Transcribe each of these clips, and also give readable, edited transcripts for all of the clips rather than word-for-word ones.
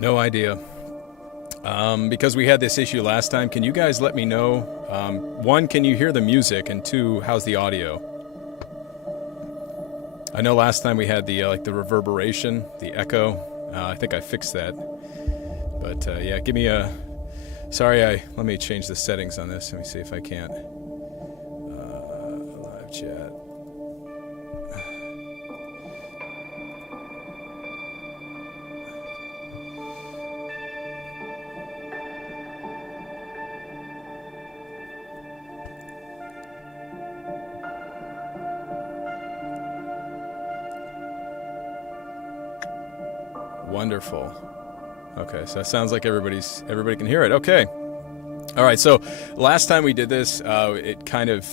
No idea. Because we had this issue last time, can you guys let me know? One, can you hear the music? And two, how's the audio? I know last time we had the like the reverberation, the echo. I think I fixed that. But yeah, give me a... Sorry, let me change the settings on this. Let me see if I can't. Live chat. Wonderful. Okay, so it sounds like everybody can hear it. Okay. All right, so last time we did this, it kind of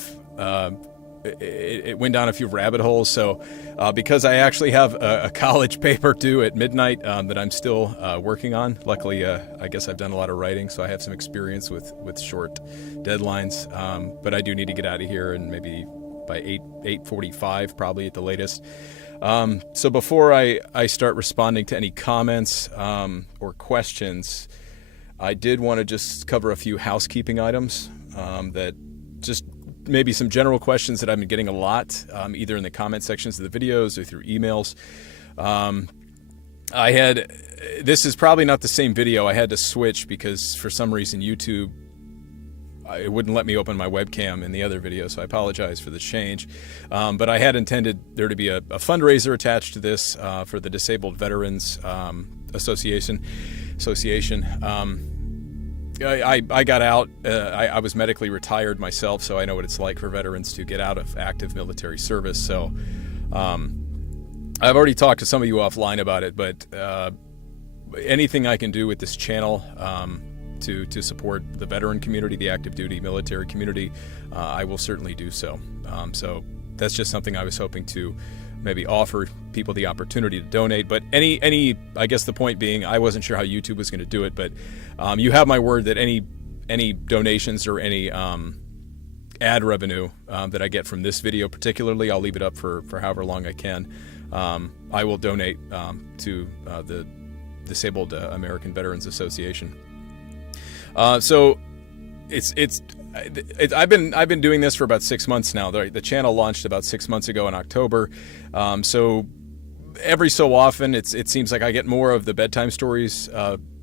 it went down a few rabbit holes. So because I actually have a college paper due at midnight that I'm still working on. Luckily, I guess I've done a lot of writing, so I have some experience with short deadlines. But I do need to get out of here, and maybe by 8:45 probably at the latest. So before I start responding to any comments or questions, I did want to just cover a few housekeeping items that just maybe some general questions that I've been getting a lot, either in the comment sections of the videos or through emails. This is probably not the same video. I had to switch because for some reason YouTube, it wouldn't let me open my webcam in the other video, so I apologize for the change. But I had intended there to be a fundraiser attached to this for the Disabled Veterans Association. I got out. I was medically retired myself, so I know what it's like for veterans to get out of active military service. So I've already talked to some of you offline about it, but anything I can do with this channel to support the veteran community, the active duty military community, I will certainly do so. So that's just something I was hoping to maybe offer people the opportunity to donate. But any I guess the point being, I wasn't sure how YouTube was going to do it, but you have my word that any donations or any ad revenue that I get from this video particularly, I'll leave it up for however long I can. I will donate to the Disabled American Veterans Association. So I've been doing this for about 6 months now. The channel launched about 6 months ago in October. So every so often it seems like I get more of the bedtime stories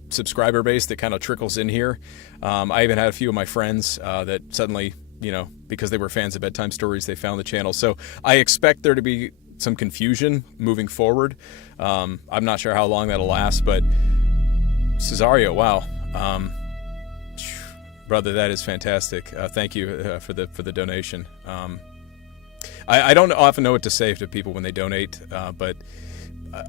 subscriber base that kind of trickles in here. I even had a few of my friends that suddenly, because they were fans of bedtime stories, they found the channel. So I expect there to be some confusion moving forward. I'm not sure how long that'll last, but Cesario, wow. Brother, that is fantastic. Thank you for the donation. I don't often know what to say to people when they donate, but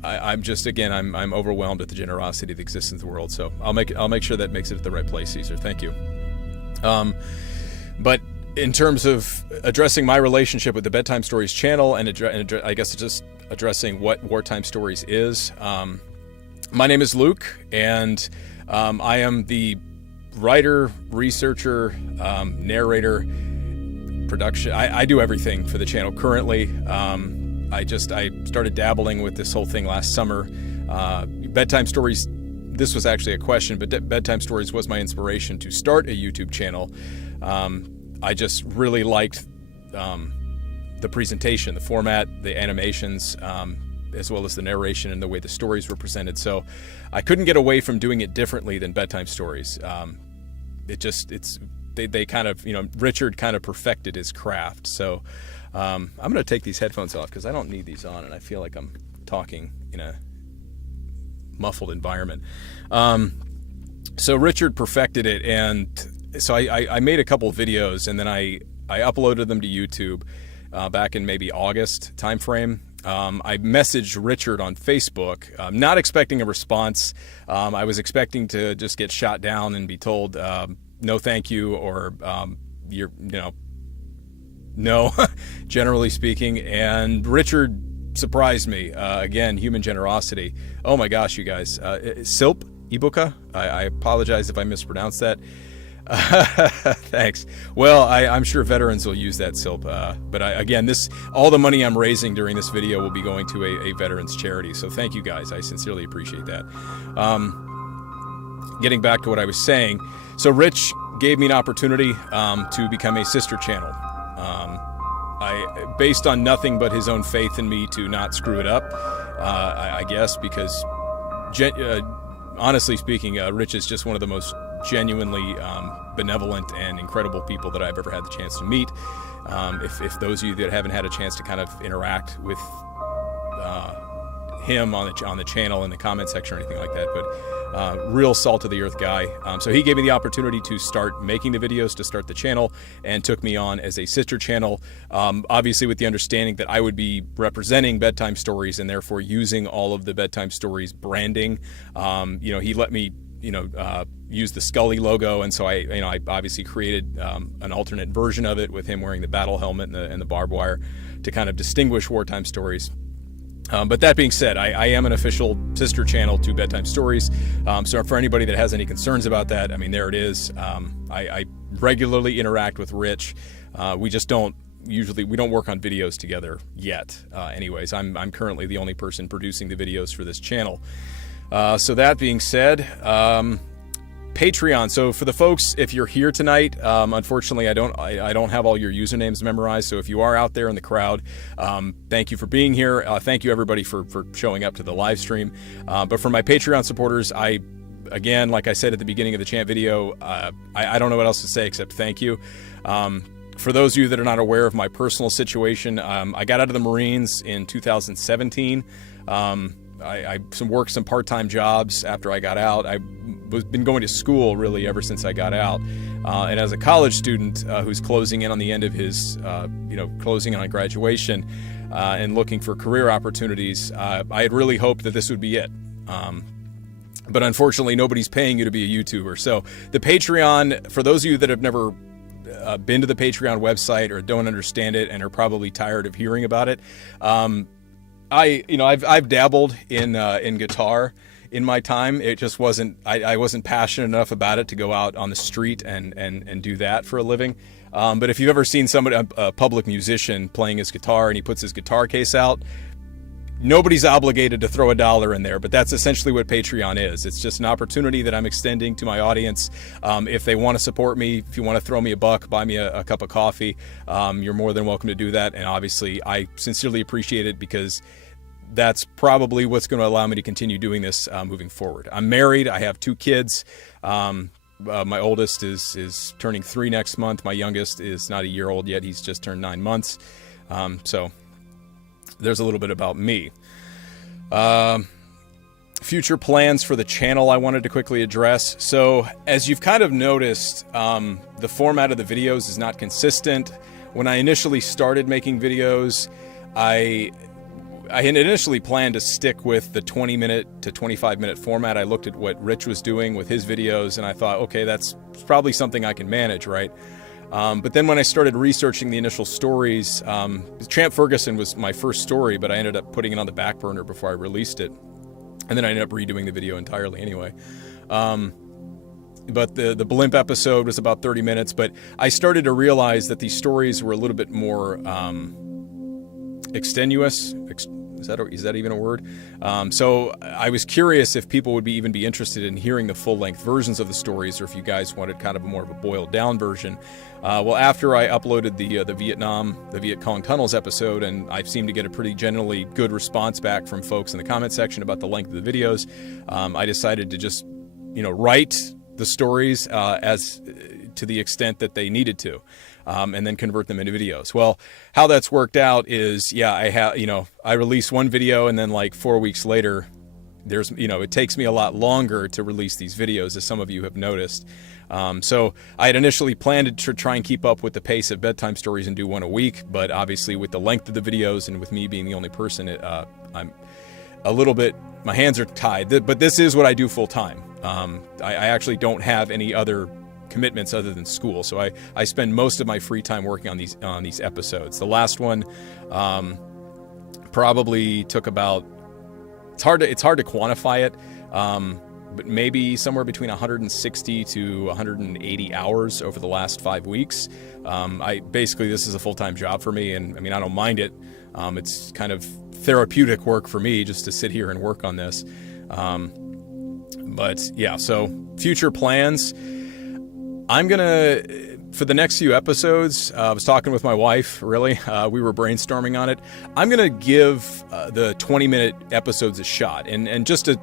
I'm overwhelmed at the generosity that exists in the world. So I'll make sure that makes it at the right place, Caesar. Thank you. But in terms of addressing my relationship with the Bedtime Stories channel and I guess just addressing what Wartime Stories is, my name is Luke, and I am the writer, researcher, narrator, production. I do everything for the channel currently. I started dabbling with this whole thing last summer. Bedtime Stories, this was actually a question, but Bedtime Stories was my inspiration to start a YouTube channel. I just really liked the presentation, the format, the animations, as well as the narration and the way the stories were presented. So I couldn't get away from doing it differently than Bedtime Stories. They kind of, Richard kind of perfected his craft. So I'm going to take these headphones off because I don't need these on, and I feel like I'm talking in a muffled environment. So Richard perfected it, and so I made a couple of videos, and then I uploaded them to YouTube back in maybe August timeframe. I messaged Richard on Facebook, not expecting a response. I was expecting to just get shot down and be told, no, thank you, or no, generally speaking. And Richard surprised me. Again, human generosity. Oh my gosh, you guys. Silp Ibuka? I apologize if I mispronounced that. Thanks. Well, I'm sure veterans will use that SILP, but again, all the money I'm raising during this video will be going to a veterans charity. So thank you guys. I sincerely appreciate that. getting back to what I was saying, so Rich gave me an opportunity to become a sister channel. Based on nothing but his own faith in me to not screw it up, I guess, because honestly speaking, Rich is just one of the most genuinely benevolent and incredible people that I've ever had the chance to meet. If those of you that haven't had a chance to kind of interact with him on the channel in the comment section or anything like that, but real salt of the earth guy. So he gave me the opportunity to start making the videos, to start the channel, and took me on as a sister channel, obviously with the understanding that I would be representing Bedtime Stories and therefore using all of the Bedtime Stories branding. He let me use the Scully logo, and so I obviously created an alternate version of it with him wearing the battle helmet and the barbed wire to kind of distinguish Wartime Stories. But that being said, I am an official sister channel to Bedtime Stories. So for anybody that has any concerns about that, I mean, there it is. I regularly interact with Rich. We don't work on videos together yet. Anyways, I'm currently the only person producing the videos for this channel. So that being said, Patreon. So for the folks, if you're here tonight, unfortunately, I don't have all your usernames memorized. So if you are out there in the crowd, thank you for being here. Thank you everybody for showing up to the live stream. But for my Patreon supporters, again, like I said at the beginning of the chant video, I don't know what else to say except thank you. For those of you that are not aware of my personal situation, I got out of the Marines in 2017. I worked some part-time jobs after I got out. Been going to school really ever since I got out. And as a college student who's closing in on the end of his, closing in on graduation and looking for career opportunities, I had really hoped that this would be it. But unfortunately, nobody's paying you to be a YouTuber. So the Patreon, for those of you that have never been to the Patreon website or don't understand it and are probably tired of hearing about it, I've dabbled in guitar in my time. It just wasn't, I wasn't passionate enough about it to go out on the street and do that for a living. But if you've ever seen somebody, a public musician playing his guitar and he puts his guitar case out, nobody's obligated to throw $1 in there, but that's essentially what Patreon is. It's just an opportunity that I'm extending to my audience. If they want to support me, if you want to throw me a buck, buy me a cup of coffee, you're more than welcome to do that. And obviously, I sincerely appreciate it because that's probably what's going to allow me to continue doing this moving forward. I'm married. I have 2 kids. My oldest is turning 3 next month. My youngest is not a year old yet. He's just turned 9 months. So there's a little bit about me. Future plans for the channel I wanted to quickly address. So as you've kind of noticed, the format of the videos is not consistent. When I initially started making videos, I had initially planned to stick with the 20-minute to 25-minute format. I looked at what Rich was doing with his videos, and I thought, okay, that's probably something I can manage, right? But then when I started researching the initial stories, Champ Ferguson was my first story, but I ended up putting it on the back burner before I released it. And then I ended up redoing the video entirely anyway. But the blimp episode was about 30 minutes, but I started to realize that these stories were a little bit more extenuous. Is that even a word? So I was curious if people would even be interested in hearing the full-length versions of the stories, or if you guys wanted kind of more of a boiled-down version. Well, after I uploaded the Viet Cong Tunnels episode, and I seemed to get a pretty generally good response back from folks in the comment section about the length of the videos, I decided to just, write the stories as to the extent that they needed to. And then convert them into videos. Well, how that's worked out is, I release one video and then like 4 weeks later, it takes me a lot longer to release these videos, as some of you have noticed. So I had initially planned to try and keep up with the pace of Bedtime Stories and do one a week, but obviously with the length of the videos and with me being the only person, I'm a little bit, my hands are tied, but this is what I do full time. I actually don't have any other commitments other than school, so I spend most of my free time working on these episodes. The last one probably took about, it's hard to quantify it, but maybe somewhere between 160 to 180 hours over the last 5 weeks. This is a full-time job for me, and I mean, I don't mind it. It's kind of therapeutic work for me just to sit here and work on this. But yeah, so future plans. I'm going to, for the next few episodes, I was talking with my wife, really. We were brainstorming on it. I'm going to give the 20-minute episodes a shot. And just to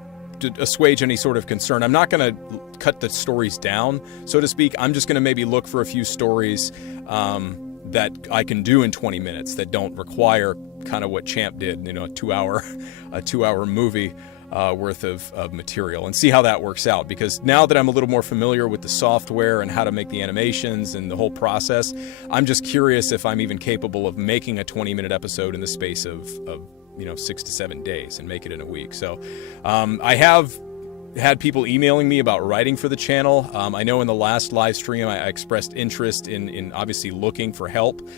assuage any sort of concern, I'm not going to cut the stories down, so to speak. I'm just going to maybe look for a few stories that I can do in 20 minutes that don't require kind of what Champ did, a 2-hour movie worth of material, and see how that works out. Because now that I'm a little more familiar with the software and how to make the animations and the whole process, I'm just curious if I'm even capable of making a 20-minute episode in the space of 6 to 7 days and make it in a week. So I have had people emailing me about writing for the channel. I know in the last live stream I expressed interest in obviously looking for help.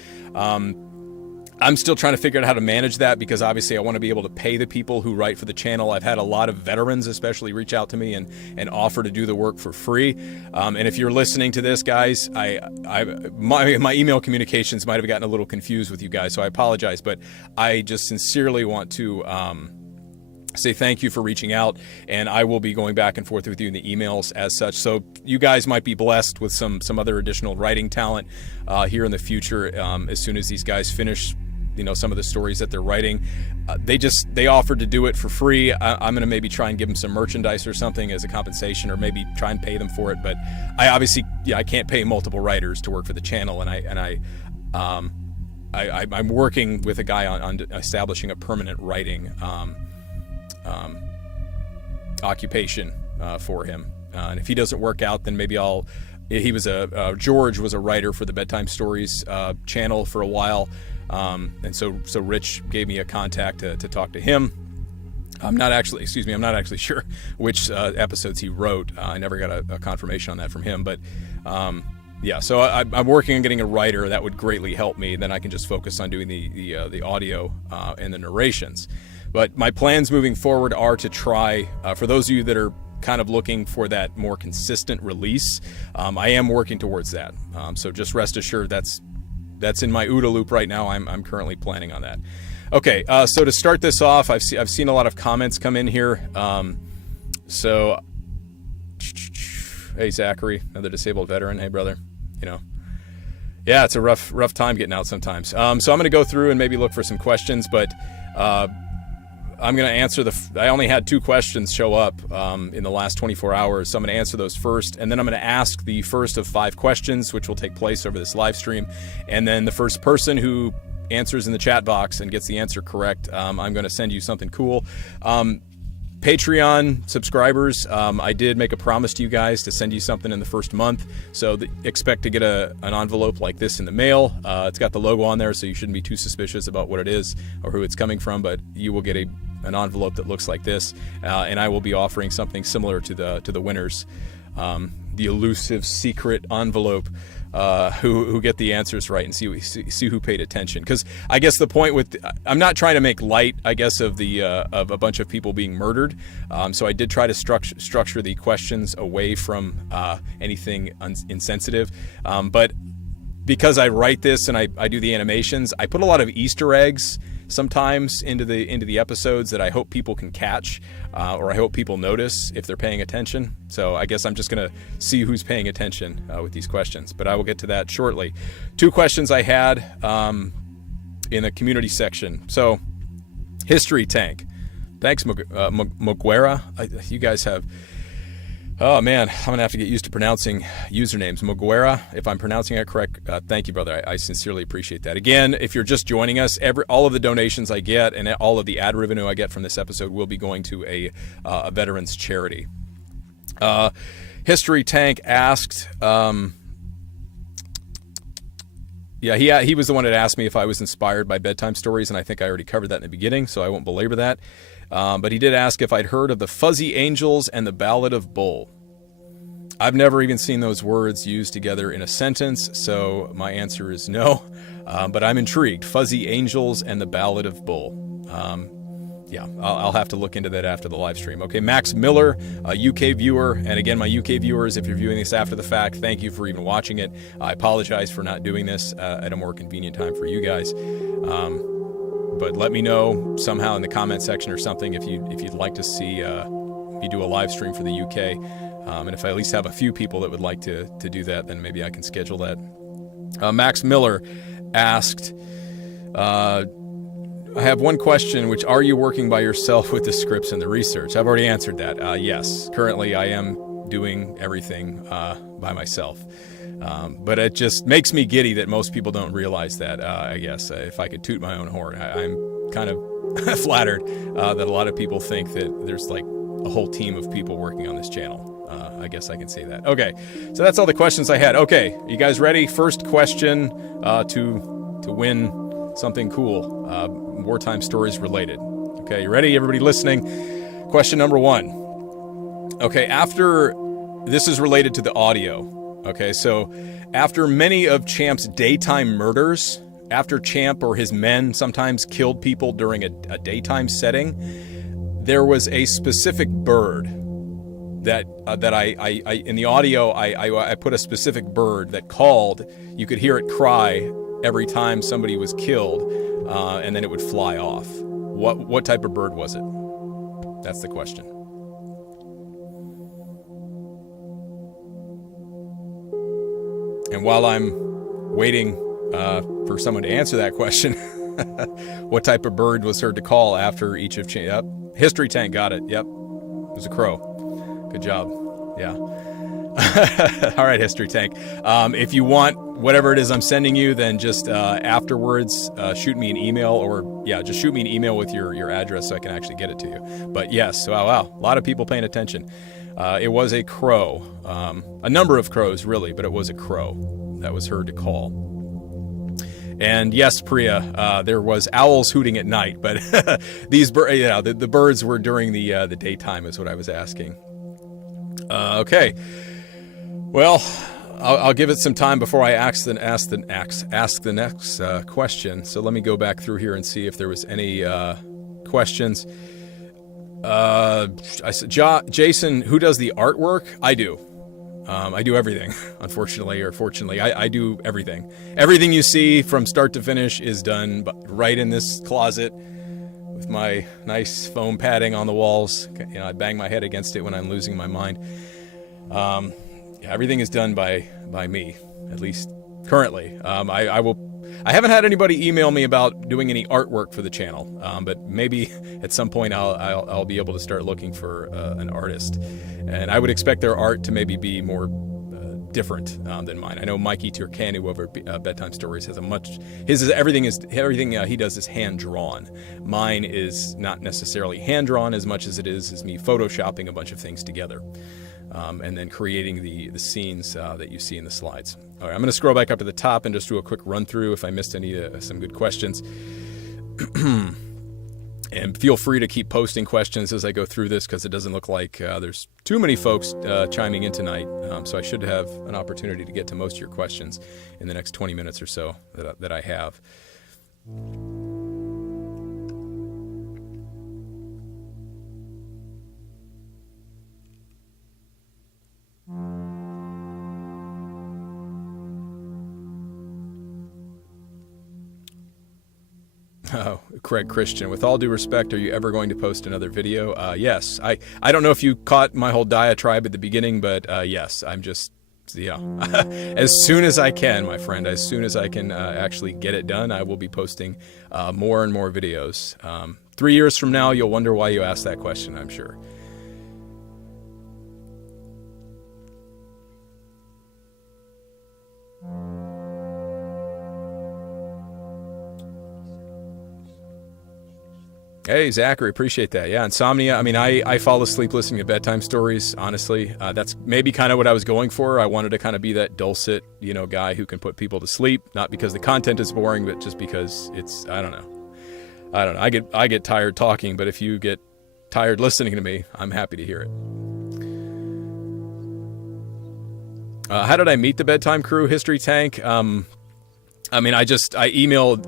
I'm still trying to figure out how to manage that, because obviously I want to be able to pay the people who write for the channel. I've had a lot of veterans especially reach out to me and offer to do the work for free. And if you're listening to this, guys, my email communications might have gotten a little confused with you guys, so I apologize. But I just sincerely want to say thank you for reaching out, and I will be going back and forth with you in the emails as such. So you guys might be blessed with some other additional writing talent here in the future as soon as these guys finish some of the stories that they're writing. They offered to do it for free. I'm going to maybe try and give them some merchandise or something as a compensation, or maybe try and pay them for it. But I obviously, I can't pay multiple writers to work for the channel, and I'm working with a guy on establishing a permanent writing occupation for him. And if he doesn't work out, then maybe George was a writer for the Bedtime Stories channel for a while. And so Rich gave me a contact to talk to him. I'm not actually sure which episodes he wrote. I never got a confirmation on that from him, but so I'm working on getting a writer that would greatly help me. Then I can just focus on doing the audio and the narrations. But my plans moving forward are to try, for those of you that are kind of looking for that more consistent release, I am working towards that. So just rest assured that's in my OODA loop right now. I'm currently planning on that. Okay, so to start this off, I've seen a lot of comments come in here. Hey Zachary, another disabled veteran. Hey brother, yeah, it's a rough time getting out sometimes. So I'm going to go through and maybe look for some questions, but I'm going to answer I only had 2 questions show up in the last 24 hours, so I'm going to answer those first, and then I'm going to ask the first of 5 questions, which will take place over this live stream, and then the first person who answers in the chat box and gets the answer correct, I'm going to send you something cool. Patreon subscribers, I did make a promise to you guys to send you something in the first month, so expect to get an envelope like this in the mail. It's got the logo on there, so you shouldn't be too suspicious about what it is or who it's coming from, but you will get an envelope that looks like this, and I will be offering something similar to the winners, the elusive secret envelope, who get the answers right and see who paid attention. Because I guess the point I'm not trying to make light, I guess, of of a bunch of people being murdered. So I did try to structure the questions away from anything insensitive. But because I write this and I do the animations, I put a lot of Easter eggs sometimes into the episodes that I hope people can catch, or I hope people notice if they're paying attention. So I guess I'm just going to see who's paying attention with these questions, but I will get to that shortly. 2 questions I had in the community section. So History Tank, thanks Moguera. You guys have, oh man, I'm gonna have to get used to pronouncing usernames. Moguera, if I'm pronouncing it correct, thank you, brother. I sincerely appreciate that. Again, if you're just joining us, all of the donations I get and all of the ad revenue I get from this episode will be going to a veterans charity. History Tank asked, he was the one that asked me if I was inspired by bedtime stories, and I think I already covered that in the beginning, so I won't belabor that. But he did ask if I'd heard of the Fuzzy Angels and the Ballad of Bull. I've never even seen those words used together in a sentence, so my answer is no. But I'm intrigued. Fuzzy Angels and the Ballad of Bull. I'll have to look into that after the live stream. Okay, Max Miller, a UK viewer, and again, my UK viewers, if you're viewing this after the fact, thank you for even watching it. I apologize for not doing this at a more convenient time for you guys. But let me know somehow in the comment section or something if you'd like to see me do a live stream for the UK. And if I at least have a few people that would like to do that, then maybe I can schedule that. Max Miller asked, I have one question, which are you working by yourself with the scripts and the research? I've already answered that. Yes, currently I am doing everything by myself. But it just makes me giddy that most people don't realize that, I guess. If I could toot my own horn, I'm kind of flattered that a lot of people think that there's like a whole team of people working on this channel. I guess I can say that. Okay, so that's all the questions I had. Okay, you guys ready? First question to win something cool, Wartime Stories related. Okay, you ready? Everybody listening? Question number 1. Okay, this is related to the audio. Okay, so after many of Champ's daytime murders, after Champ or his men sometimes killed people during a daytime setting, there was a specific bird that I in the audio I put a specific bird that called. You could hear it cry every time somebody was killed, and then it would fly off. What type of bird was it? That's the question. And while I'm waiting for someone to answer that question, what type of bird was heard to call after each of Yep, History Tank got it. Yep, it was a crow. Good job. Yeah. All right, History Tank. If you want whatever it is I'm sending you, then just afterwards shoot me an email, or just shoot me an email with your address so I can actually get it to you. But yes, wow, a lot of people paying attention. It was a crow, a number of crows really, but it was a crow that was heard to call. And yes, Priya, there was owls hooting at night, but these the birds were during the daytime is what I was asking. Okay, well, I'll give it some time before I ask the next question. So let me go back through here and see if there was any questions. I said, Jason, who does the artwork? I do. I do everything, unfortunately or fortunately. I do everything. Everything you see from start to finish is done right in this closet with my nice foam padding on the walls. I bang my head against it when I'm losing my mind. Everything is done by me, at least currently. I haven't had anybody email me about doing any artwork for the channel, but maybe at some point I'll be able to start looking for an artist, and I would expect their art to maybe be more different than mine. I know Mikey Turkanu over Bedtime Stories has everything he does is hand drawn. Mine is not necessarily hand drawn as much as it is me photoshopping a bunch of things together. And then creating the scenes that you see in the slides. All right, I'm going to scroll back up to the top and just do a quick run through if I missed some good questions. And feel free to keep posting questions as I go through this, because it doesn't look like there's too many folks chiming in tonight. So I should have an opportunity to get to most of your questions in the next 20 minutes or so that I have. Oh, Craig Christian, with all due respect, are you ever going to post another video? Yes. I don't know if you caught my whole diatribe at the beginning, but yes, I'm just, as soon as I can, my friend, as soon as I can actually get it done, I will be posting more and more videos. 3 years from now, you'll wonder why you asked that question, I'm sure. Hey, Zachary, appreciate that. Yeah, insomnia. I mean, I fall asleep listening to bedtime stories, honestly. That's maybe kind of what I was going for. I wanted to kind of be that dulcet, guy who can put people to sleep, not because the content is boring, but just because it's, I don't know. I get tired talking, but if you get tired listening to me, I'm happy to hear it. How did I meet the bedtime crew, History Tank? I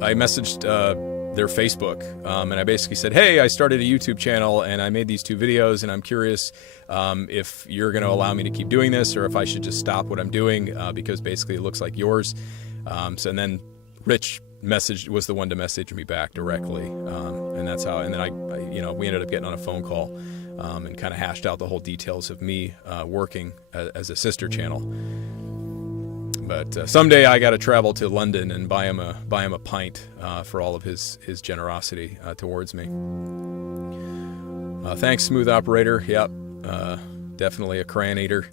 messaged their Facebook, and I basically said, hey, I started a YouTube channel and I made these 2 videos, and I'm curious if you're going to allow me to keep doing this, or if I should just stop what I'm doing, because basically it looks like yours. And then Rich was the one to message me back directly, and that's how. And then we ended up getting on a phone call and kind of hashed out the whole details of me working as a sister channel. But someday I got to travel to London and buy him a pint for all of his generosity towards me. Thanks, Smooth Operator. Yep, definitely a crayon eater.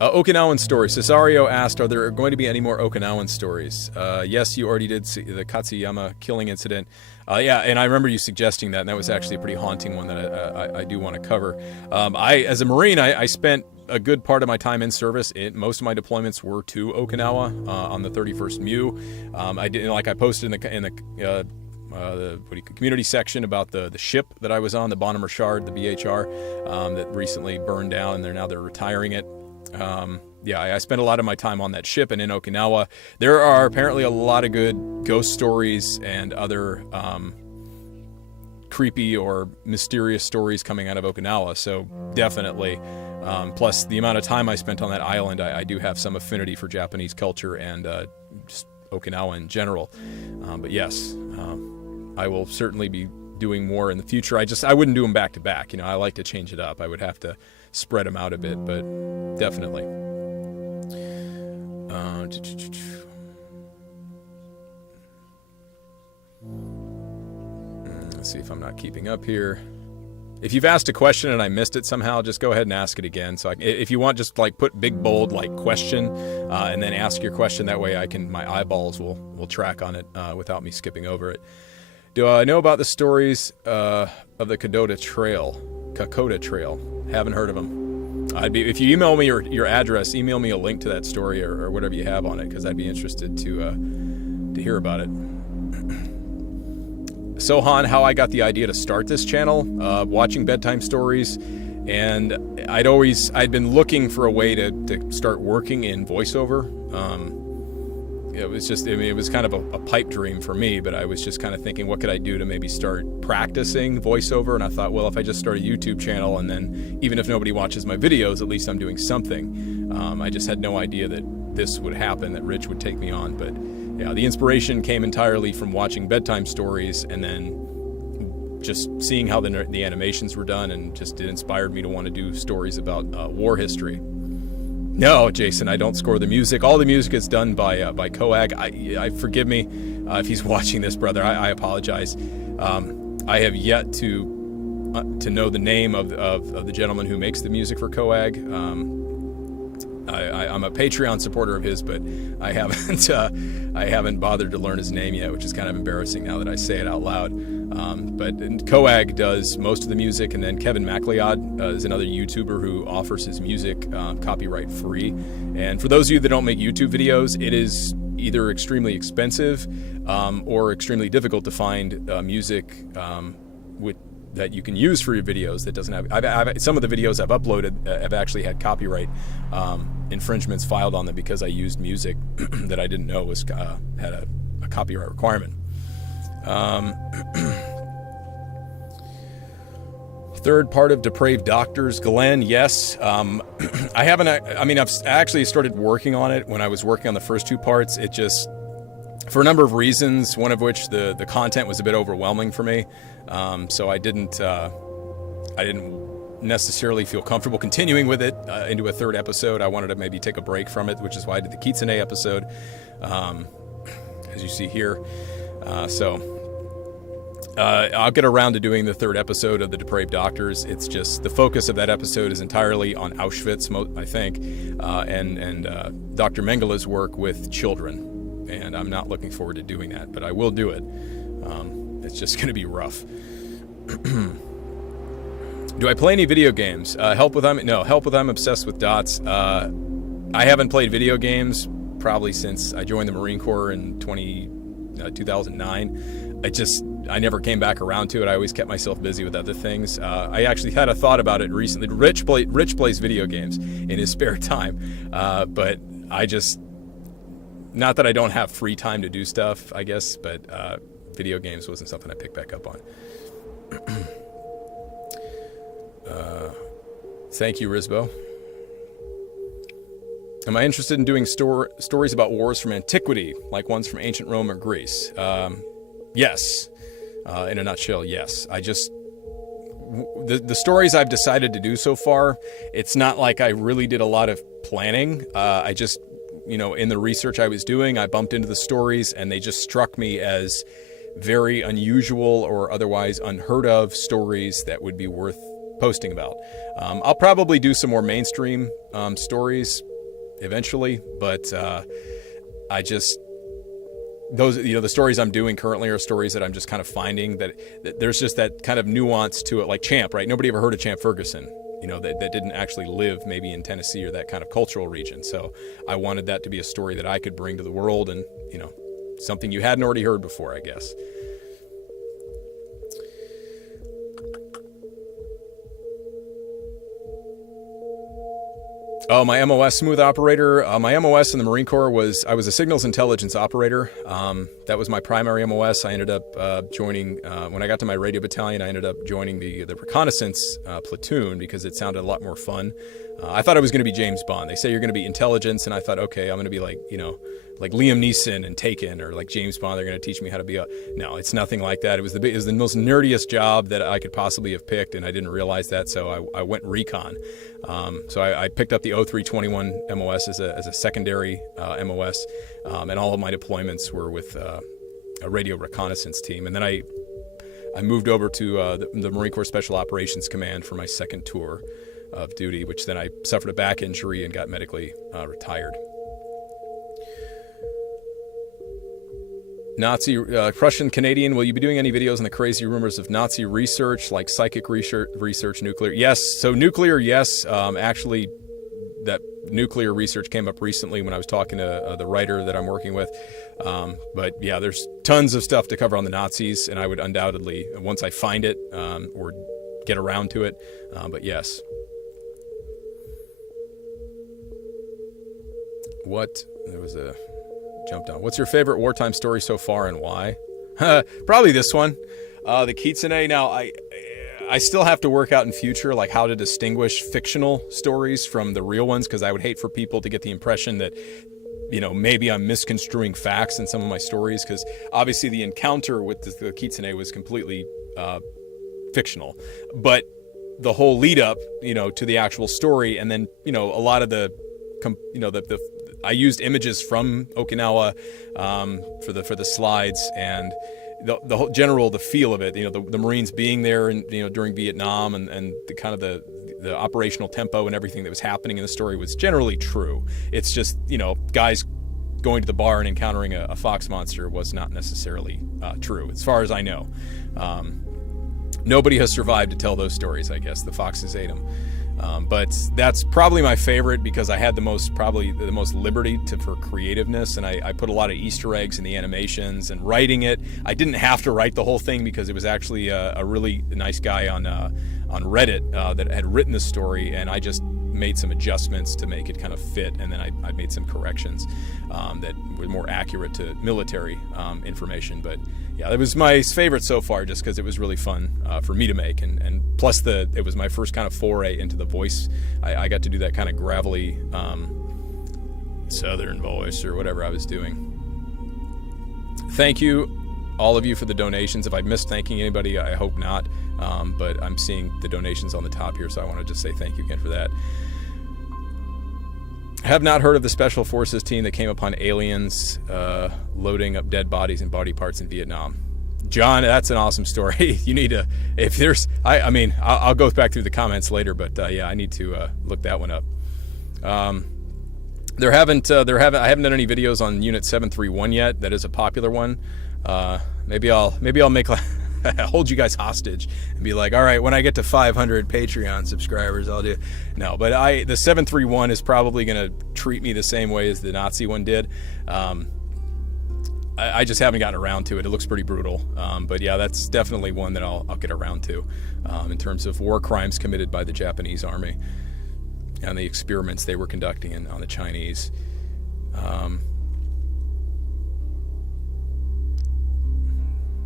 Okinawan stories. Cesario asked, are there going to be any more Okinawan stories? Yes, you already did see the Katsuyama killing incident. Yeah, and I remember you suggesting that, and that was actually a pretty haunting one that I do want to cover. As a Marine, I spent a good part of my time in service. Most of my deployments were to Okinawa on the 31st MEU. I posted in the community section about the ship that I was on, the Bonhomme Richard, the BHR, that recently burned down, and they're retiring it. I spent a lot of my time on that ship and in Okinawa. There are apparently a lot of good ghost stories and other creepy or mysterious stories coming out of Okinawa, so definitely. Plus, the amount of time I spent on that island, I do have some affinity for Japanese culture and just Okinawa in general. But yes, I will certainly be doing more in the future. I wouldn't do them back to back. I like to change it up. I would have to spread them out a bit, but definitely. Let's see if I'm not keeping up here. If you've asked a question and I missed it somehow, just go ahead and ask it again. So if you want, just put big bold question and then ask your question. That way my eyeballs will track on it without me skipping over it. Do I know about the stories of the Kokoda Trail? Haven't heard of them. If you email me your address, email me a link to that story or whatever you have on it, because I'd be interested to hear about it. Sohan, how I got the idea to start this channel, watching bedtime stories, and I'd been looking for a way to start working in voiceover. It was kind of a pipe dream for me, but I was just kind of thinking, what could I do to maybe start practicing voiceover? And I thought, well, if I just start a YouTube channel, and then even if nobody watches my videos, at least I'm doing something. I just had no idea that this would happen, that Rich would take me on. But yeah, the inspiration came entirely from watching bedtime stories and then just seeing how the animations were done, and it inspired me to want to do stories about war history. No, Jason, I don't score the music. All the music is done by Coag. I forgive me if he's watching this, brother. I apologize. I have yet to know the name of the gentleman who makes the music for Coag. I'm a Patreon supporter of his, but I haven't bothered to learn his name yet, which is kind of embarrassing now that I say it out loud. But Coag does most of the music, and then Kevin MacLeod is another YouTuber who offers his music copyright free. And for those of you that don't make YouTube videos, it is either extremely expensive or extremely difficult to find music that you can use for your videos that doesn't have. Some of the videos I've uploaded have actually had copyright infringements filed on them because I used music that I didn't know had a copyright requirement. Third part of Depraved Doctors, Glenn, yes. I've actually started working on it when I was working on the first two parts. It just, for a number of reasons, one of which the content was a bit overwhelming for me. So I didn't necessarily feel comfortable continuing with it into a third episode. I wanted to maybe take a break from it, which is why I did the Kitsune episode, as you see here. I'll get around to doing the third episode of the Depraved Doctors. It's just the focus of that episode is entirely on Auschwitz, I think, and Dr. Mengele's work with children. And I'm not looking forward to doing that, but I will do it. It's just going to be rough. Do I play any video games? Help with I'm obsessed with dots. I haven't played video games probably since I joined the Marine Corps in 2009. I never came back around to it. I always kept myself busy with other things. I actually had a thought about it recently. Rich plays video games in his spare time, but not that I don't have free time to do stuff, I guess, but video games wasn't something I picked back up on. Thank you, Risbo. Am I interested in doing stories about wars from antiquity, like ones from ancient Rome or Greece? Yes. In a nutshell, yes. the stories I've decided to do so far, it's not like I really did a lot of planning. I just, in the research I was doing, I bumped into the stories and they just struck me as very unusual or otherwise unheard of stories that would be worth posting about. I'll probably do some more mainstream stories eventually, but those, the stories I'm doing currently are stories that I'm just kind of finding that there's just that kind of nuance to it, like Champ, right? Nobody ever heard of Champ Ferguson, that didn't actually live maybe in Tennessee or that kind of cultural region. So I wanted that to be a story that I could bring to the world and, something you hadn't already heard before, I guess. Oh, my MOS smooth operator. My MOS in the Marine Corps I was a signals intelligence operator. That was my primary MOS. I ended up joining, when I got to my radio battalion, I ended up joining the reconnaissance platoon because it sounded a lot more fun. I thought I was going to be James Bond. They say you're going to be intelligence, and I thought, okay, I'm going to be like Liam Neeson and Taken, or like James Bond. They're going to teach me how to be no, it's nothing like that. It was the most nerdiest job that I could possibly have picked, and I didn't realize that, so I went recon. So I picked up the 0321 MOS as a secondary MOS, and all of my deployments were with a radio reconnaissance team. And then I moved over to the Marine Corps Special Operations Command for my second tour of duty, which then I suffered a back injury and got medically retired. Nazi Prussian Canadian, will you be doing any videos on the crazy rumors of Nazi research, like psychic research, nuclear? Yes. So nuclear, yes. Actually, that nuclear research came up recently when I was talking to the writer that I'm working with. But yeah, there's tons of stuff to cover on the Nazis, and I would undoubtedly, once I find it or get around to it, but yes. There was a jump down. What's your favorite wartime story so far and why? Probably this one, the Kitsune. Now, I still have to work out in future, like how to distinguish fictional stories from the real ones, because I would hate for people to get the impression that, maybe I'm misconstruing facts in some of my stories, because obviously the encounter with the Kitsune was completely fictional. But the whole lead up, to the actual story, and then, a lot of I used images from Okinawa for the slides, and the whole the feel of it. The Marines being there and during Vietnam, and the kind of the operational tempo and everything that was happening in the story was generally true. It's just guys going to the bar and encountering a fox monster was not necessarily true, as far as I know. Nobody has survived to tell those stories. I guess the foxes ate them. But that's probably my favorite because I had the most liberty for creativeness, and I put a lot of Easter eggs in the animations and writing it. I didn't have to write the whole thing because it was actually a really nice guy on Reddit that had written the story, and I just made some adjustments to make it kind of fit, and then I made some corrections that were more accurate to military information. But yeah, it was my favorite so far just because it was really fun for me to make, and plus it was my first kind of foray into the voice. I got to do that kind of gravelly southern voice or whatever I was doing. Thank you, all of you, for the donations. If I missed thanking anybody, I hope not. But I'm seeing the donations on the top here, so I want to just say thank you again for that. I have not heard of the Special Forces team that came upon aliens loading up dead bodies and body parts in Vietnam. John, that's an awesome story. You need to, if there's, I'll go back through the comments later, but yeah, I need to look that one up. I haven't done any videos on Unit 731 yet. That is a popular one. Maybe I'll make hold you guys hostage and be like, all right, when I get to 500 Patreon subscribers, I'll do. No, but the 731 is probably going to treat me the same way as the Nazi one did. I just haven't gotten around to it. It looks pretty brutal. But yeah, that's definitely one that I'll get around to in terms of war crimes committed by the Japanese army and the experiments they were conducting on the Chinese.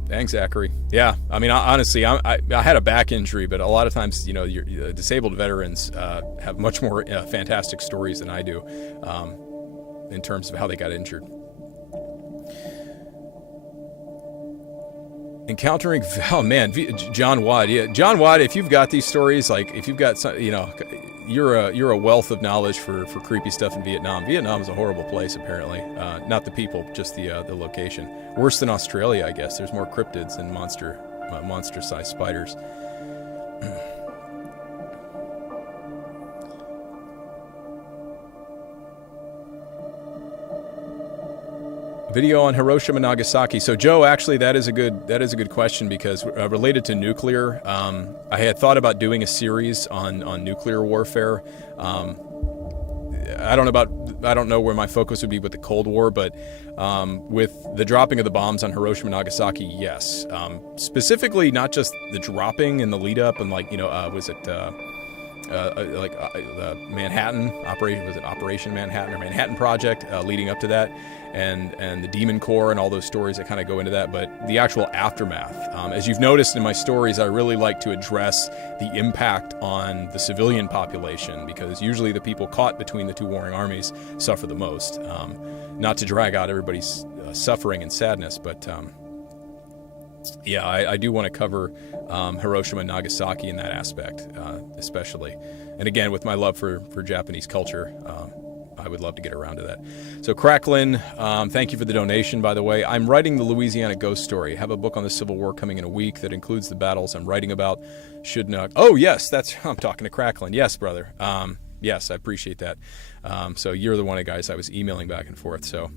Thanks, Zachary. Yeah, I mean, honestly, I had a back injury, but a lot of times, your disabled veterans have much more fantastic stories than I do in terms of how they got injured. Encountering, oh man, John Watt. Yeah, John Watt. If you've got these stories, like if you've got some, you're a wealth of knowledge for creepy stuff in Vietnam. Vietnam is a horrible place, apparently. Not the people, just the location. Worse than Australia, I guess. There's more cryptids than monster-sized spiders. Video on Hiroshima, Nagasaki. So Joe, actually, that is a good question, because related to nuclear, I had thought about doing a series on nuclear warfare. I don't know where my focus would be with the Cold War, but with the dropping of the bombs on Hiroshima, Nagasaki, yes. Specifically, not just the dropping and the lead up, and was it the Manhattan operation? Was it Operation Manhattan or Manhattan Project leading up to that? And the Demon Corps and all those stories that kind of go into that, but the actual aftermath. As you've noticed in my stories, I really like to address the impact on the civilian population, because usually the people caught between the two warring armies suffer the most. Not to drag out everybody's suffering and sadness, but I do want to cover Hiroshima and Nagasaki in that aspect, especially. And again, with my love for Japanese culture, I would love to get around to that. So Cracklin, thank you for the donation, by the way. I'm writing the Louisiana ghost story. I have a book on the Civil War coming in a week that includes the battles I'm writing about. Should not... Oh, yes, I'm talking to Cracklin. Yes, brother. Yes, I appreciate that. So you're the one of the guys I was emailing back and forth. So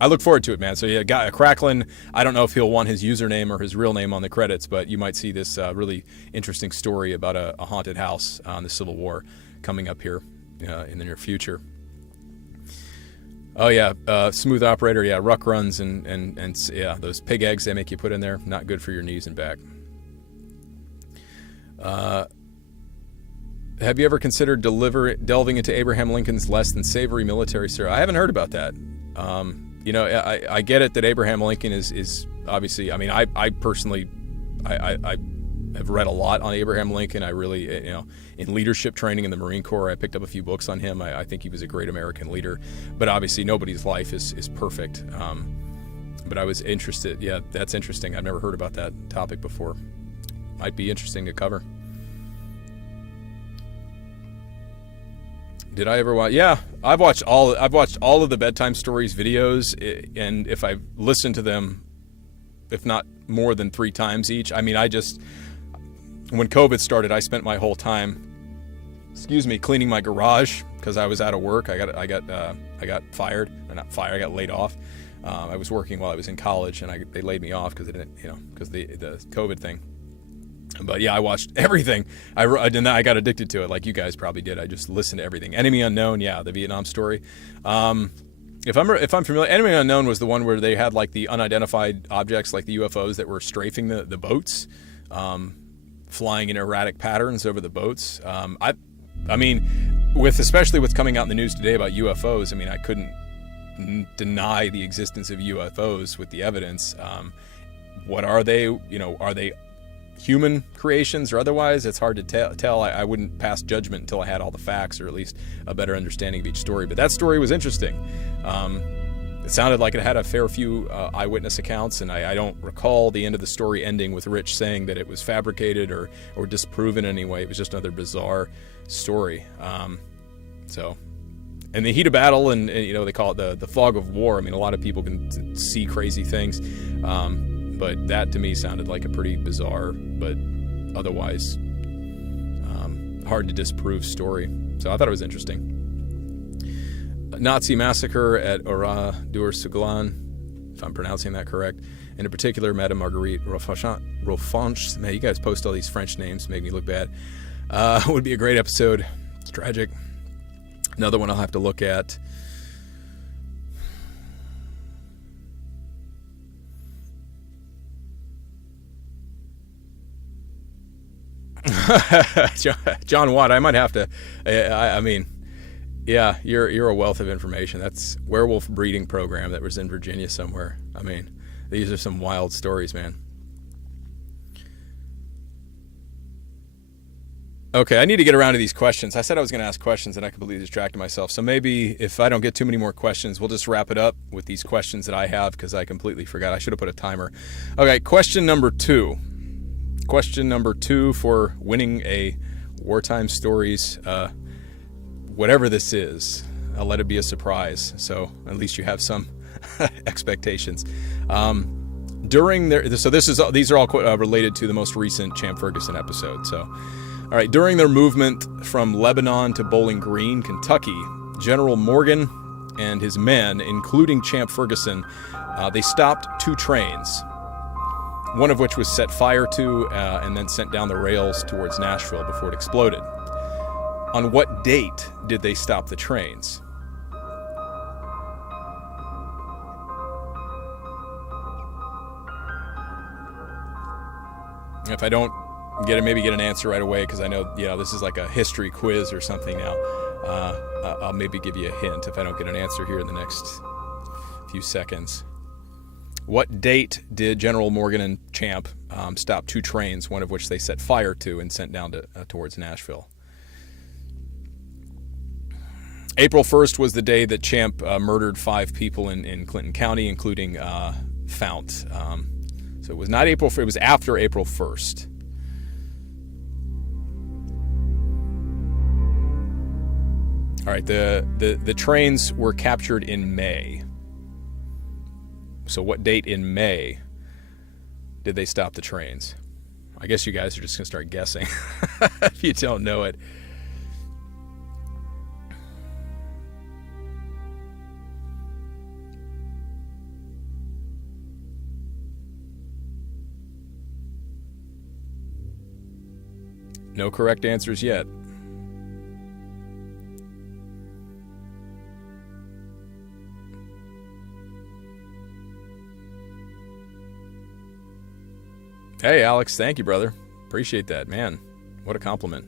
I look forward to it, man. So yeah, Cracklin, I don't know if he'll want his username or his real name on the credits, but you might see this really interesting story about a haunted house on the Civil War coming up here in the near future. Oh yeah, smooth operator. Yeah, ruck runs and yeah, those pig eggs they make you put in there, not good for your knees and back. Have you ever considered delving into Abraham Lincoln's less than savory military service? I haven't heard about that. I get it that Abraham Lincoln is obviously. I mean, I personally, I have read a lot on Abraham Lincoln. I really, in leadership training in the Marine Corps, I picked up a few books on him. I think he was a great American leader, but obviously nobody's life is perfect. But I was interested. Yeah, that's interesting. I've never heard about that topic before. Might be interesting to cover. Did I ever watch? Yeah, I've watched all of the bedtime stories videos, and if I've listened to them, if not more than 3 times each. I mean, when COVID started, I spent my whole time, cleaning my garage because I was out of work. I got fired, or not fired. I got laid off. I was working while I was in college, and they laid me off because they didn't, because the COVID thing. But yeah, I watched everything. And I got addicted to it, like you guys probably did. I just listened to everything. Enemy Unknown, yeah, the Vietnam story. If I'm familiar, Enemy Unknown was the one where they had like the unidentified objects, like the UFOs that were strafing the boats, flying in erratic patterns over the boats. I mean, especially what's coming out in the news today about UFOs, I mean, I couldn't deny the existence of UFOs with the evidence. What are they? Are they human creations or otherwise? It's hard to tell. I wouldn't pass judgment until I had all the facts, or at least a better understanding of each story. But that story was interesting. It sounded like it had a fair few eyewitness accounts, and I don't recall the end of the story ending with Rich saying that it was fabricated or disproven in any way. It was just another bizarre story. So, in the heat of battle, and they call it the fog of war. I mean, a lot of people can see crazy things, but that to me sounded like a pretty bizarre, but otherwise hard to disprove story. So I thought it was interesting. Nazi massacre at Oradour-sur-Glane, if I'm pronouncing that correct, and in particular, Madame Marguerite Rofanche. Man, you guys post all these French names, make me look bad. Would be a great episode. It's tragic. Another one I'll have to look at. John Watt, I might have to. I mean, yeah, you're a wealth of information. That's werewolf breeding program that was in Virginia somewhere. I mean, these are some wild stories, man. Okay, I need to get around to these questions. I said I was going to ask questions and I completely distracted myself. So maybe if I don't get too many more questions, we'll just wrap it up with these questions that I have because I completely forgot. I should have put a timer. Okay, question number 2. Question number 2 for winning a Wartime Stories, whatever this is. I'll let it be a surprise, so at least you have some expectations. These are all related to the most recent Champ Ferguson episode. So, all right, during their movement from Lebanon to Bowling Green, Kentucky, General Morgan and his men, including Champ Ferguson, they stopped 2 trains, one of which was set fire to and then sent down the rails towards Nashville before it exploded. On what date did they stop the trains? If I don't maybe get an answer right away, because I know, this is like a history quiz or something now. I'll maybe give you a hint if I don't get an answer here in the next few seconds. What date did General Morgan and Champ stop 2 trains, one of which they set fire to and sent down towards Nashville? April 1st was the day that Champ murdered 5 people in Clinton County, including Fount. So it was not April. It was after April 1st. All right, the trains were captured in May. So what date in May did they stop the trains? I guess you guys are just going to start guessing if you don't know it. No correct answers yet. Hey, Alex. Thank you, brother. Appreciate that, man. What a compliment.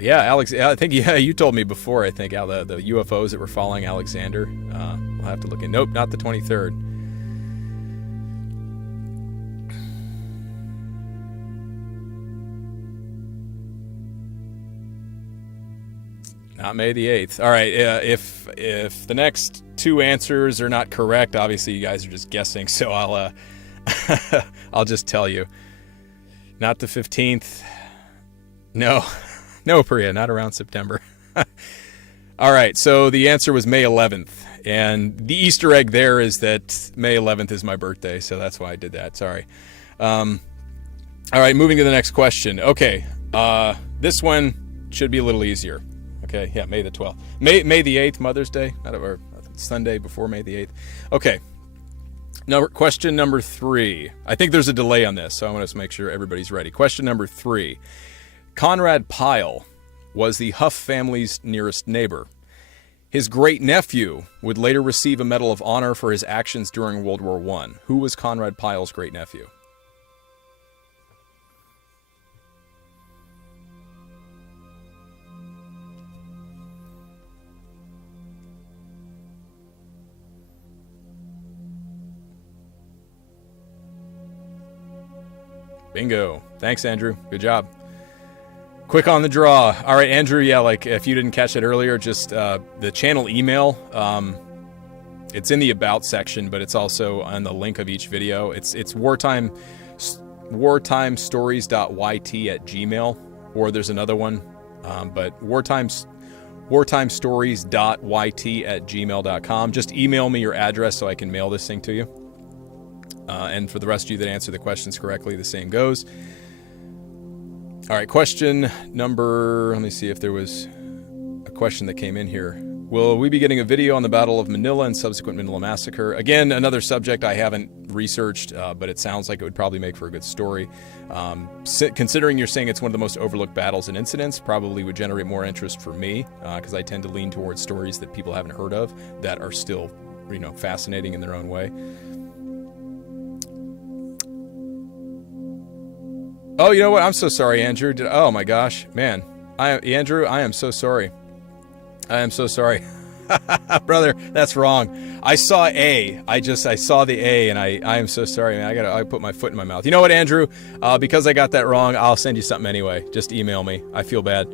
Yeah, Alex, I think you told me before, I think, how the UFOs that were following Alexander. We'll have to look in. Nope, not the 23rd. Not May the 8th. All right, if the next 2 answers are not correct, obviously you guys are just guessing, so I'll I'll just tell you. Not the 15th. No, Priya, not around September. All right, so the answer was May 11th, and the Easter egg there is that May 11th is my birthday, so that's why I did that. Sorry. All right, moving to the next question. Okay, this one should be a little easier. Okay, yeah, May the 12th. May the 8th, Mother's Day, or Sunday before May the 8th. Okay, question number 3. I think there's a delay on this, so I want to make sure everybody's ready. Question number 3. Conrad Pyle was the Huff family's nearest neighbor. His great-nephew would later receive a Medal of Honor for his actions during World War I. Who was Conrad Pyle's great-nephew? Bingo. Thanks, Andrew. Good job. Quick on the draw. All right, Andrew, yeah, like if you didn't catch it earlier, just the channel email, it's in the About section, but it's also on the link of each video. It's wartimestories.yt@gmail, or there's another one, but wartimestories.yt@gmail.com. Just email me your address so I can mail this thing to you. And for the rest of you that answer the questions correctly, the same goes. All right, question number, let me see if there was a question that came in here. Will we be getting a video on the Battle of Manila and subsequent Manila Massacre? Again, another subject I haven't researched, but it sounds like it would probably make for a good story. Considering you're saying it's one of the most overlooked battles and incidents, probably would generate more interest for me, because I tend to lean towards stories that people haven't heard of that are still, fascinating in their own way. Oh, you know what? I'm so sorry, Andrew. Oh my gosh, man. Andrew, I am so sorry. I am so sorry. Brother, that's wrong. I saw A. I saw the A, and I am so sorry, man. I put my foot in my mouth. You know what, Andrew? Because I got that wrong, I'll send you something anyway. Just email me. I feel bad.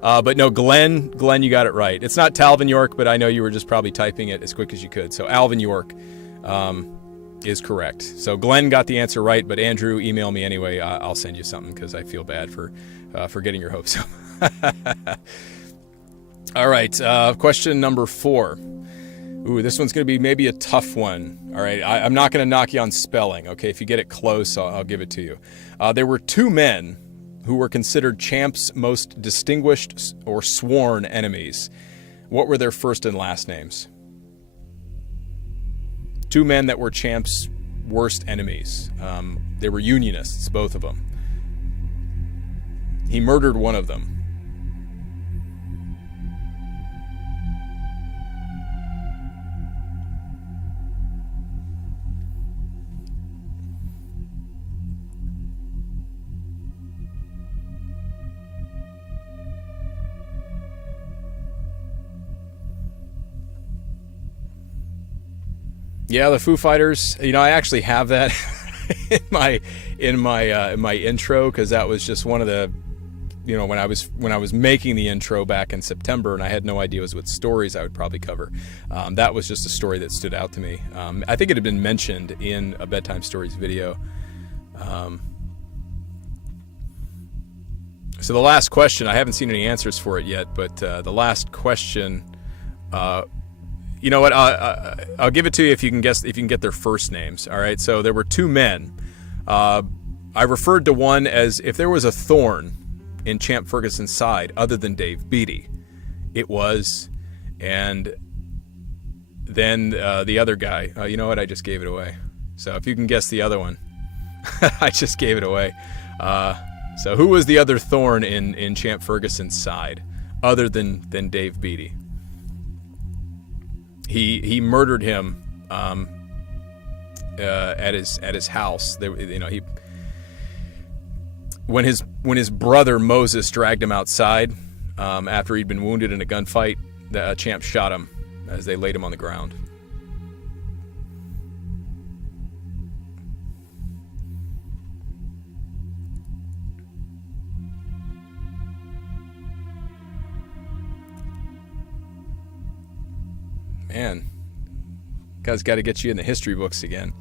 But no, Glenn, you got it right. It's not Talvin York, but I know you were just probably typing it as quick as you could. So Alvin York is correct. So Glenn got the answer right, but Andrew, email me anyway. I'll send you something because I feel bad for getting your hopes up. All right, question number 4. Ooh, this one's going to be maybe a tough one. All right, I'm not going to knock you on spelling, okay? If you get it close, I'll give it to you. There were 2 men who were considered Champ's most distinguished or sworn enemies. What were their first and last names? 2 men that were Champ's worst enemies. They were Unionists, both of them. He murdered one of them. Yeah, the Foo Fighters. You know, I actually have that in my intro because that was just one of the, you know, when I was making the intro back in September, and I had no idea what stories I would probably cover. That was just a story that stood out to me. I think it had been mentioned in a Bedtime Stories video. So the last question, I haven't seen any answers for it yet, but the last question. You know what? I'll give it to you if you can get their first names. All right. So there were 2 men. I referred to one as if there was a thorn in Champ Ferguson's side other than Dave Beatty, it was, and then the other guy. You know what? I just gave it away. So if you can guess the other one, I just gave it away. So who was the other thorn in Champ Ferguson's side other than Dave Beatty? He murdered him at his house. When his brother Moses dragged him outside after he'd been wounded in a gunfight, the Champ shot him as they laid him on the ground. Man, guys, got to get you in the history books again.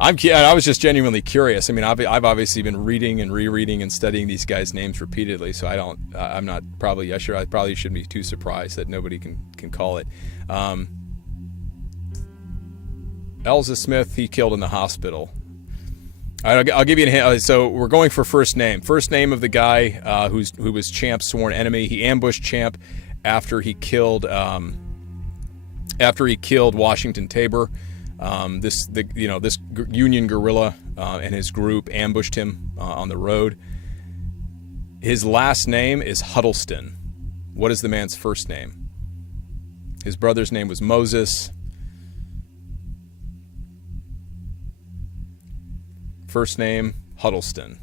I was just genuinely curious. I mean, I've obviously been reading and rereading and studying these guys' names repeatedly, so I probably shouldn't be too surprised that nobody can call it. Elza Smith, he killed in the hospital. I'll give you a hint. So we're going for first name. First name of the guy who was Champ's sworn enemy. He ambushed Champ after he killed Washington Tabor. This Union guerrilla and his group ambushed him on the road. His last name is Huddleston. What is the man's first name? His brother's name was Moses. First name, Huddleston.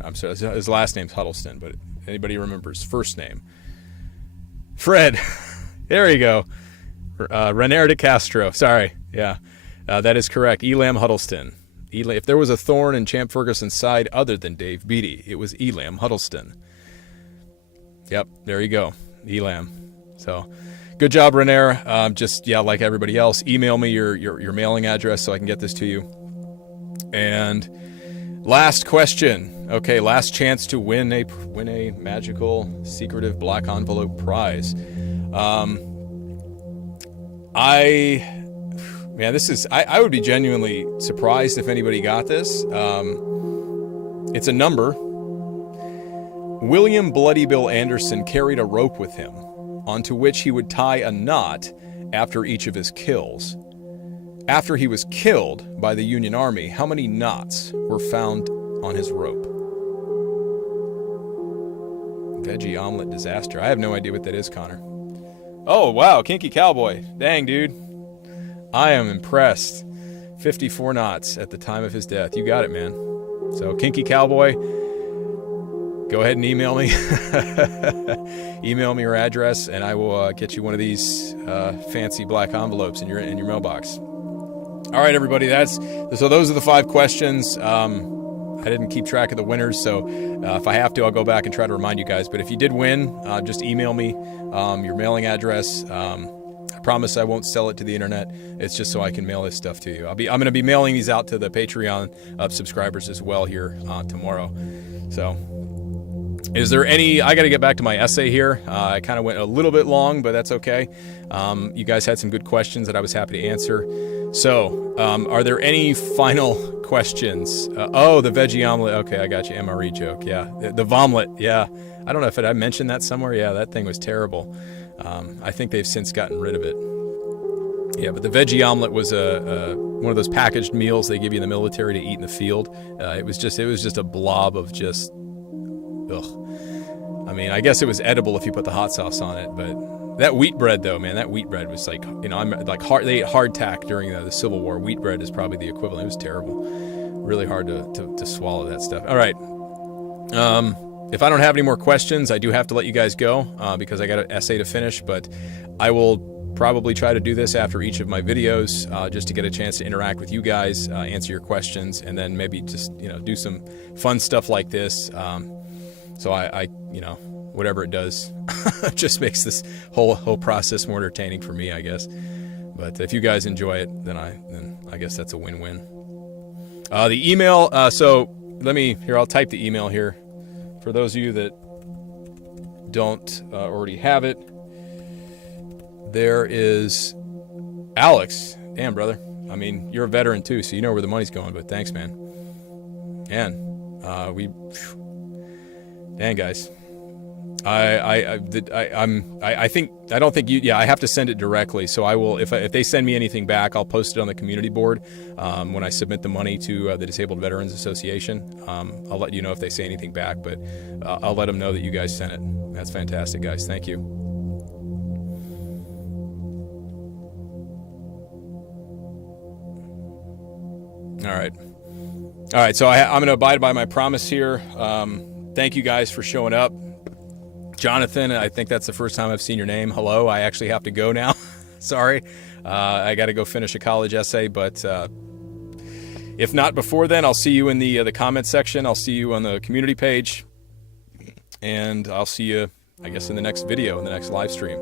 I'm sorry, his last name's Huddleston, but anybody remembers first name? Fred. There you go. René de Castro. Sorry. Yeah, that is correct. Elam Huddleston. If there was a thorn in Champ Ferguson's side other than Dave Beatty, it was Elam Huddleston. Yep, there you go. Elam. So, good job, René. Like everybody else, email me your mailing address so I can get this to you. And last question. Okay, last chance to win a magical, secretive black envelope prize. I would be genuinely surprised if anybody got this. It's a number. William Bloody Bill Anderson carried a rope with him, onto which he would tie a knot after each of his kills. After he was killed by the Union Army, how many knots were found on his rope? Veggie Omelet disaster. I have no idea what that is, Connor. Oh, wow, Kinky Cowboy. Dang, dude. I am impressed. 54 knots at the time of his death. You got it, man. So, Kinky Cowboy, go ahead and email me. Email me your address, and I will get you one of these fancy black envelopes in your mailbox. All right, everybody. So those are the 5 questions. I didn't keep track of the winners, so if I have to, I'll go back and try to remind you guys. But if you did win, just email me your mailing address. I promise I won't sell it to the internet. It's just so I can mail this stuff to you. I'm going to be mailing these out to the Patreon subscribers as well here tomorrow. So, is there any? I got to get back to my essay here. I kind of went a little bit long, but that's okay. You guys had some good questions that I was happy to answer. So, are there any final questions? The veggie omelet. Okay, I got you. MRE joke. Yeah, the vomlet. Yeah, I don't know if I mentioned that somewhere. Yeah, that thing was terrible. I think they've since gotten rid of it. Yeah, but the veggie omelet was one of those packaged meals they give you in the military to eat in the field. It was just a blob of just, ugh. I mean, I guess it was edible if you put the hot sauce on it, but that wheat bread though, man, that wheat bread was like, I'm like they ate hardtack during the Civil War. Wheat bread is probably the equivalent. It was terrible, really hard to swallow that stuff. All right. If I don't have any more questions, I do have to let you guys go because I got an essay to finish, but I will probably try to do this after each of my videos just to get a chance to interact with you guys, answer your questions, and then maybe just, do some fun stuff like this. So I whatever it does, just makes this whole process more entertaining for me, I guess. But if you guys enjoy it, then I guess that's a win-win. The email, I'll type the email here. For those of you that don't already have it, there is Alex. Damn, brother. I mean, you're a veteran too, so you know where the money's going, but thanks, man. Dang, guys. I don't think you. Yeah, I have to send it directly. So I will. If they send me anything back, I'll post it on the community board when I submit the money to the Disabled Veterans Association. I'll let you know if they say anything back, but I'll let them know that you guys sent it. That's fantastic, guys. Thank you. All right. So I'm going to abide by my promise here. Thank you guys for showing up. Jonathan, I think that's the first time I've seen your name. Hello, I actually have to go now. Sorry. I got to go finish a college essay, but if not before then, I'll see you in the comment section. I'll see you on the community page, and I'll see you, I guess, in the next video, in the next live stream.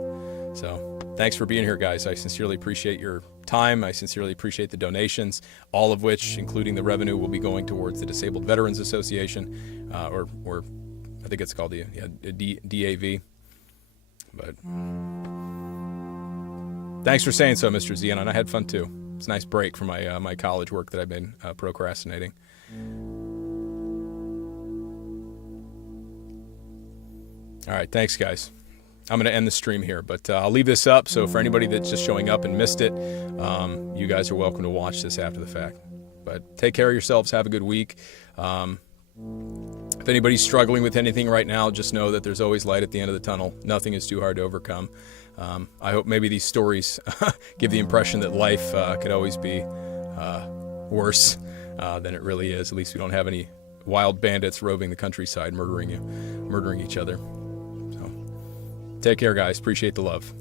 So thanks for being here, guys. I sincerely appreciate your time. I sincerely appreciate the donations, all of which, including the revenue, will be going towards the Disabled Veterans Association, or I think it's called the DAV. But thanks for saying so, Mr. Zenon. I had fun too. It's a nice break from my college work that I've been procrastinating. All right, thanks, guys. I'm going to end the stream here, but I'll leave this up. So for anybody that's just showing up and missed it, you guys are welcome to watch this after the fact. But take care of yourselves. Have a good week. If anybody's struggling with anything right now, just know that there's always light at the end of the tunnel. Nothing is too hard to overcome. I hope maybe these stories give the impression that life could always be worse than it really is. At least we don't have any wild bandits roving the countryside, murdering each other. So, take care, guys. Appreciate the love.